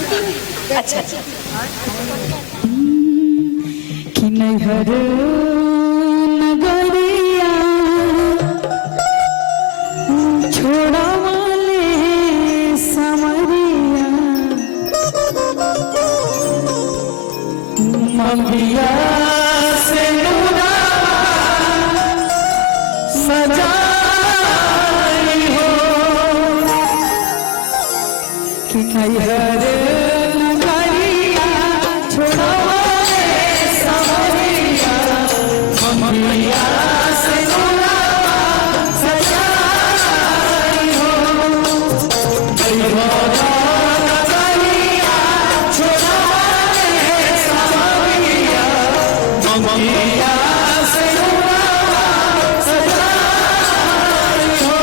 अच्छा अच्छा कि नैहर नगरिया छोड़ा वाले समरिया मंगिया से नूरा सजाई हो कि नैहर नगरिया छोड़ा वाले समरिया मंगिया से नूरा सजाई हो नैहर नगरिया छोड़ा वाले समरिया मंगिया से नूरा सजाई हो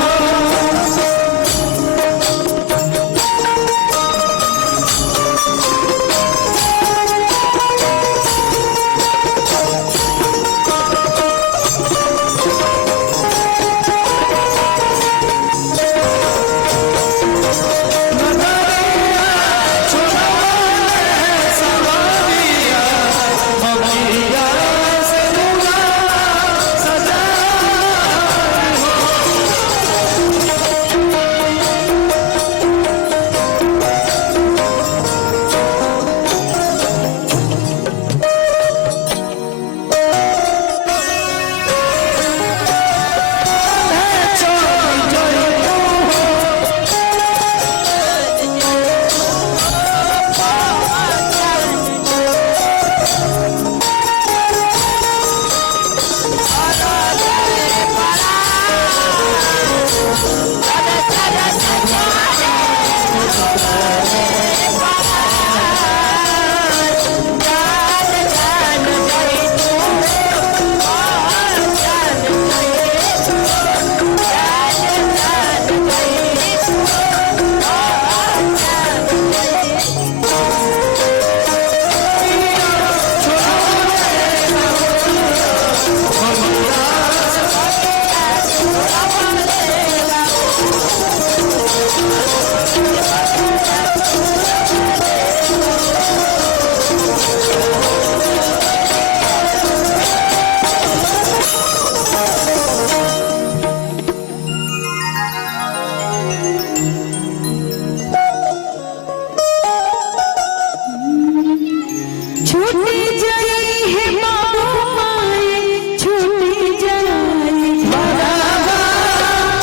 छूटी जाई है बाबू माए छूटी जाई बराबा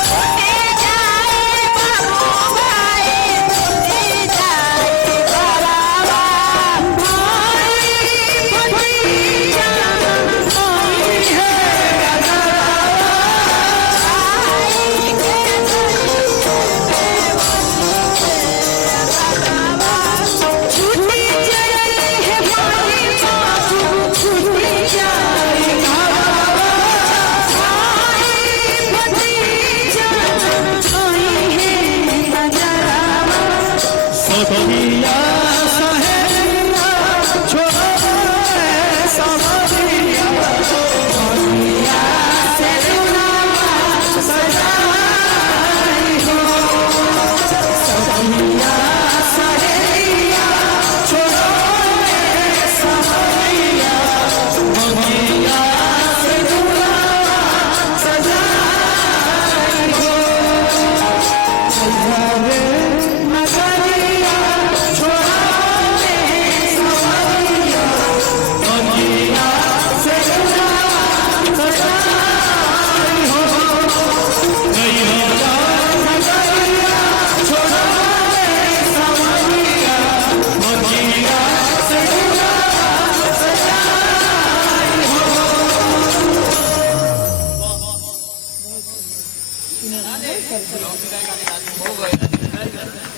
छूटी जाए बाबू माए छूटी जाए बराबा भाई भतीजा आई है आई के छूटी जाई है भाई बाबू छूटी जाए भाई भतीजा आई है नजरावा सखिया सहेलिया छोड़े समरिया मंगिया से नूरा सजाई हो सखिया सहेलिया छोड़े समरिया मंगिया से नूरा सजाई हो नैहर नगरिया छोड़े समरिया मंगिया से नूरा सजाई हो नैहर नगरिया छोड़े समरिया मंगिया से नूरा सजाई हो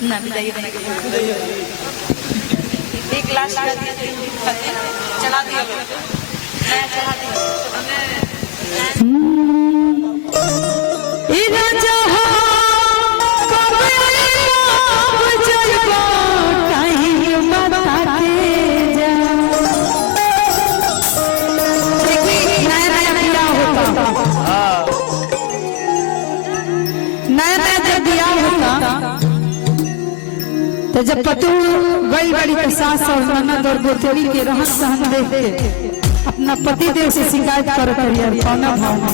ना बताइए एक लास्ट चला दिया नया चला दिया राजा हो कबे आप जलवा टाइम बता के जा देखिए नया नया दिया होता नया नया जब दिया होता तो जब पतू गई बड़ी के सास और ननद और गोतनी के रहन सहन देख के अपना पति देव से शिकायत कर यार कौन भाव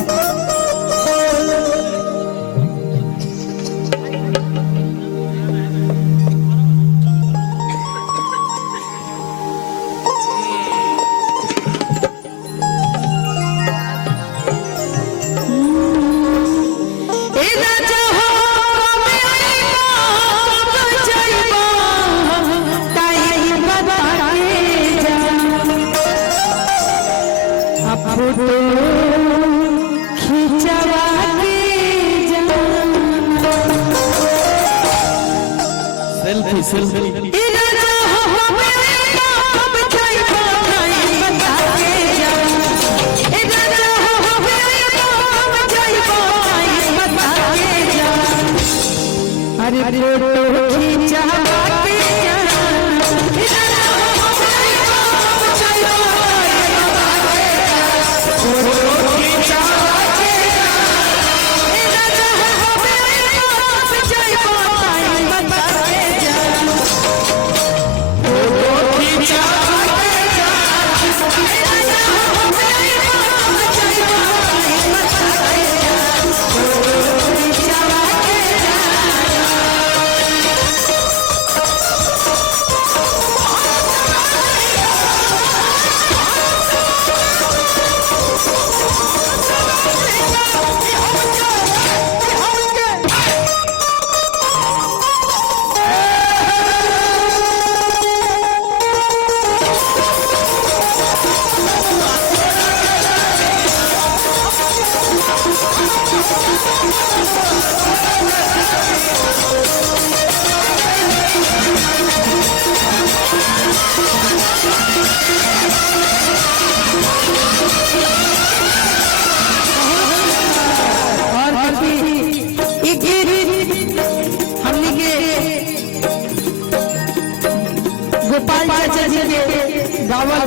गोपाल चाचा जी के गावल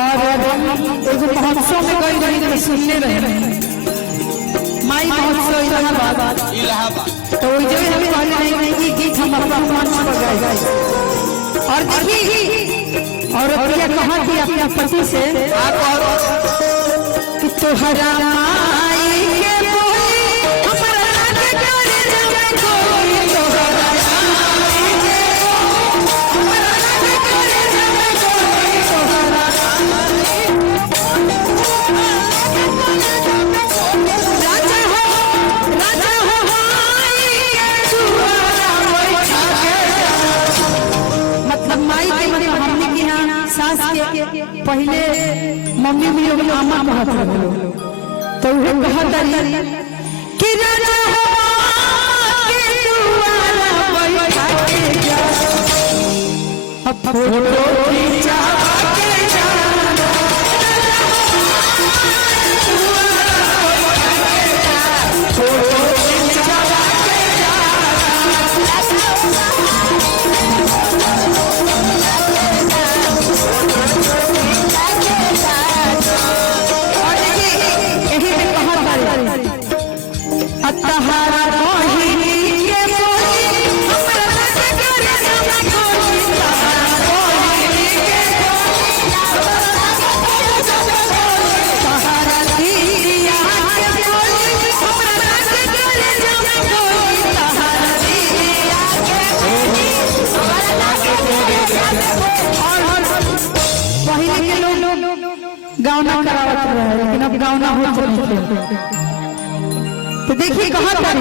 और एगो महोत्सव में गई रही तो सुनने रहे माई महोत्सव इलाहाबाद तो जो हम कहले नहीं कि गीत हम अपना मन पर गाए और देखी और प्रिया कहा कि अपने पति से कि तोहरा माई के बोली हमरा लागे करे जाए कोई तोहरा पहले मम्मी भी लोग आमा कहत रहे तो वो कहत रही कि राजा के दुआरा बैठा के जा अब फोटो खींचा के जा फोटो खींचा के जा अतहारा मोहिनी के बोली हमरा से करे जाना कोई मोहिनी के तहारा दिया के बोली हमरा से करे जाना कोई तहारा दिया के बोली हमरा से करे जाना और पहले के लोग गाना करावत रहे लेकिन अब गाना हो चुके तो देखिए कहाँ पर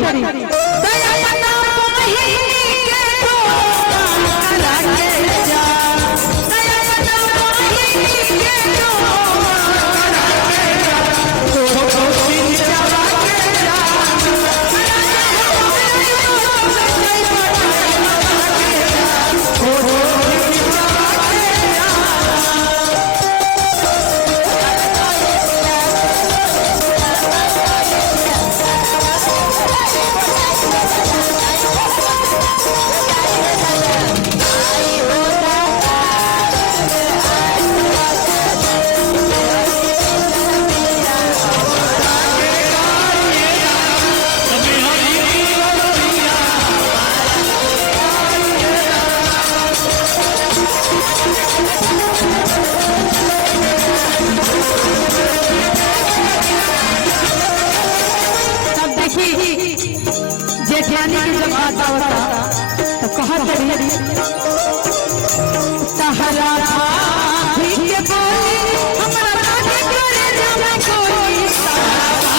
जेठानी की जब बात होता तो कहा करी सहारा ठीक के बोली हमरा लागे करे जाना कोई सहारा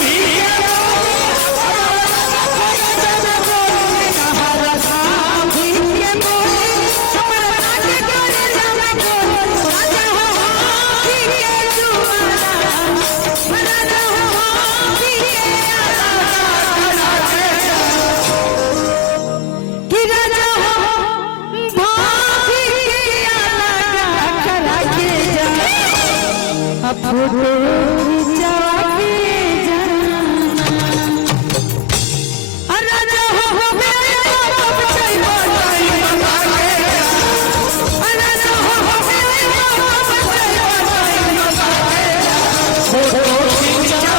ठीक के बोली सहारा ठीक के बोली हमरा लागे करे जाना कोई राजा हो ठीक के जुआना राजा हो ठीक के कि राजा हो भाभी लगा करा के जा अब फोटो खिंचा के जाना राजा हो मेरे बाप चाहिए राजा हो मेरे बाप चाहिए फोटो खिंचा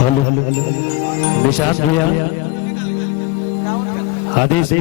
हेलो निशांत भैया आदेश